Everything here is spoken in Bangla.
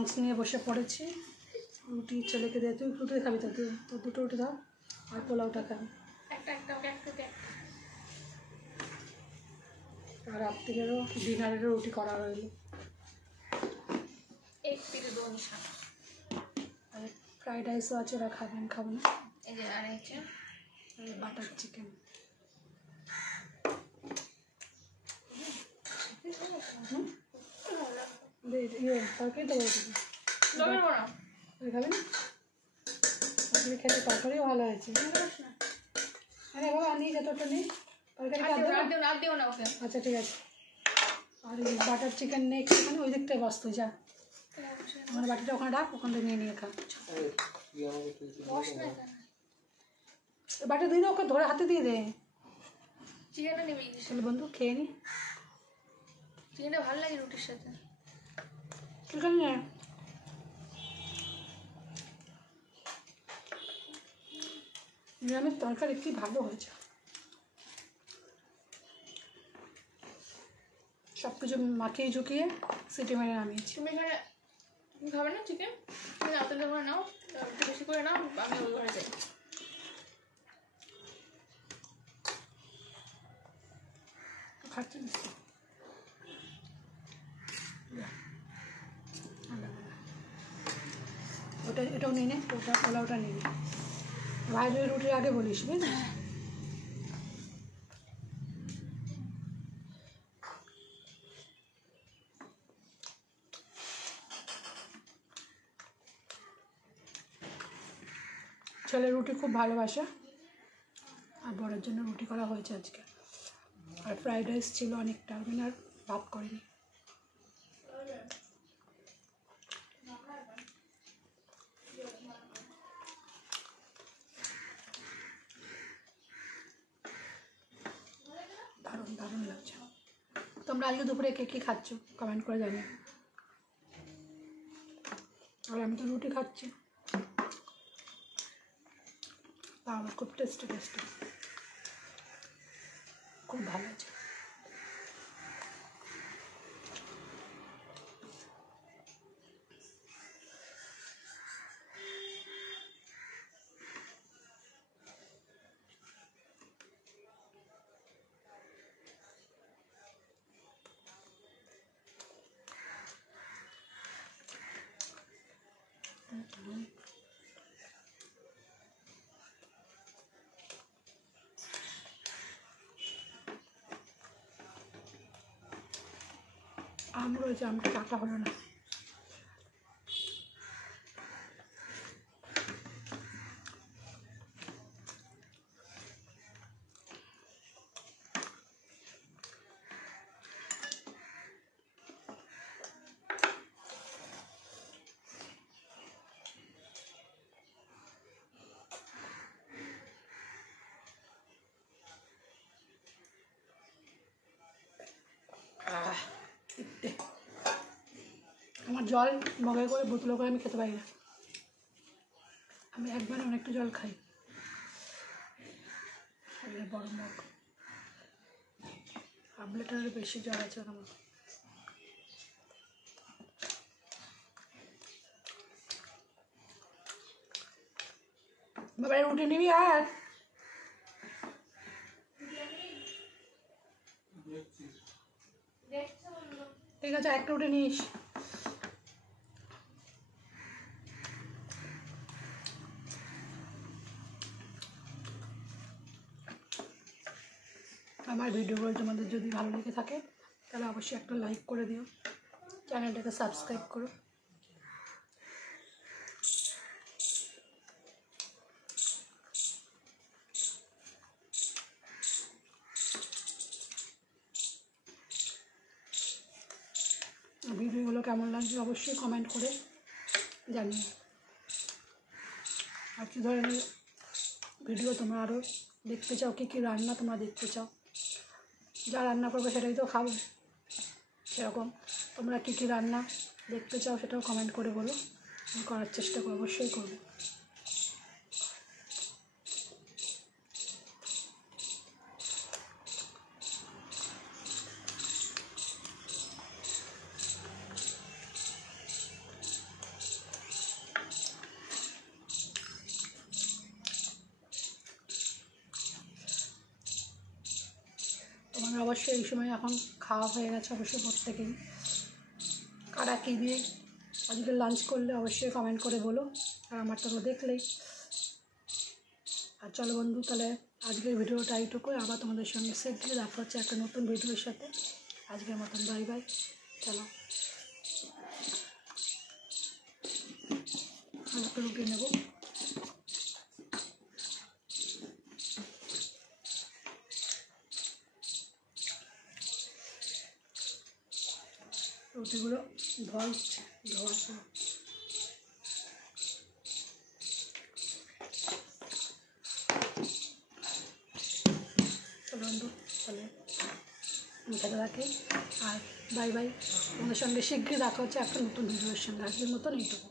লাঞ্চ নিয়ে বসে পড়েছি। রুটি ছেলেকে দিয়ে, তুই রুটি খাবি তো, তুই তো দুটো রুটি দাও আর পোলাওটা খাবি। আর রাত্রিরেরও ডিনারেরও রুটি করা রইল। আর ফ্রাইড রাইসও আছে, ওরা খাবেন, খাবো না। এই যে আর আছে বাটার চিকেন। তরকারি তো খাবি না? আপনি খেতে তরকারিও ভালো আছে। আরে বাবা নিয়ে যা, তোরটা নেই তরকারি। আচ্ছা ঠিক আছে। আর এই বাটার চিকেন নেই এখানে, ওই দিকটায় বসতো যা, আমার বাটিটা ওখানে রাখ, ওখান থেকে নিয়ে খা। বাটি দিয়ে দে, ওকে ধরে হাতে দিয়ে দে। চিকেনটা নিবি? চলো বন্ধু খেয়ে নি। চিকেনটা ভালো লাগে রুটির সাথে। চিকেন নে। নিরামিষ তরকারি কি ভালো হয়েছে, সব কিছু মাখিয়ে ঝুঁকিয়ে সিটি মেরে নামিয়েছি। তুমি এখানে খাবে না চিকেন? তুমি নাও, তাহলে ঘরে নাও, একটু বেশি করে নাও, আমি ওই ঘরে যাই। খাচ্ছি ওটা, এটাও নিয়ে নে, ওটা পোলাওটা নিয়ে নে। ভাইয়ের রুটির আগে বলিস বুঝলি। ছেলে রুটি খুব ভালোবাসে, আর বড়ের জন্য রুটি করা হয়েছে আজকে। আর ফ্রাইড রাইস ছিল অনেকটা, আমি আর ভাত করিনি। দারুণ দারুণ লাগছে। তোমরা আজকে দুপুরে কে কী খাচ্ছ কমেন্ট করে জানিও। আর আমি তো রুটি খাচ্ছি, আমার খুব টেস্টি টেস্টি, খুব ভালো আছে। আম রয়েছে, আমটা কাটা হলো না। আমার জল মগে করে বোতলে করে আমি খেতে পারি না, আমি একবারে অনেকটা জল খাই। বড় মগ, হাফ লিটারের বেশি জল আছে ওর মধ্যে। বাবা রুটি নিবি? আর ঠিক আছে, একটা রুটি নিস। আমার ভিডিওগুলো তোমাদের যদি ভালো লেগে থাকে তাহলে অবশ্যই একটা লাইক করে দিও, চ্যানেলটাকে সাবস্ক্রাইব করো। ভিডিওগুলো কেমন লাগছে অবশ্যই কমেন্ট করে জানিও। আর কী ধরনের ভিডিও তোমরা আরও দেখতে চাও, কী কী রান্না তোমরা দেখতে চাও, যা রান্না করবে সেটাই তো খাবো, সেরকম তোমরা কী কী রান্না দেখতে চাও সেটাও কমেন্ট করে বলো, আমি করার চেষ্টা করবো, অবশ্যই করবো। তোমাদের অবশ্যই এই সময় এখন খাওয়া হয়ে গেছে অবশ্যই প্রত্যেকেই। কারা কী দিয়ে আজকে লাঞ্চ করলে অবশ্যই কমেন্ট করে বলো, আর আমারটা তো দেখলেই। আর চলো বন্ধু, তাহলে আজকের ভিডিওটা এইটুকু, আবার তোমাদের সঙ্গে শীঘ্রই দেখা হচ্ছে একটা নতুন ভিডিওর সাথে। আজকের মতন বাই বাই। চলো হালকা রুটি নেব। রুটিগুলো ধোয়া চলো বন্ধু, তাহলে খেতে থাকি। আর বাই বাই, তোমাদের সঙ্গে শীঘ্রই দেখা হচ্ছে একটা নতুন ভিডিওর সঙ্গে। আজকের মতন এইটুকু।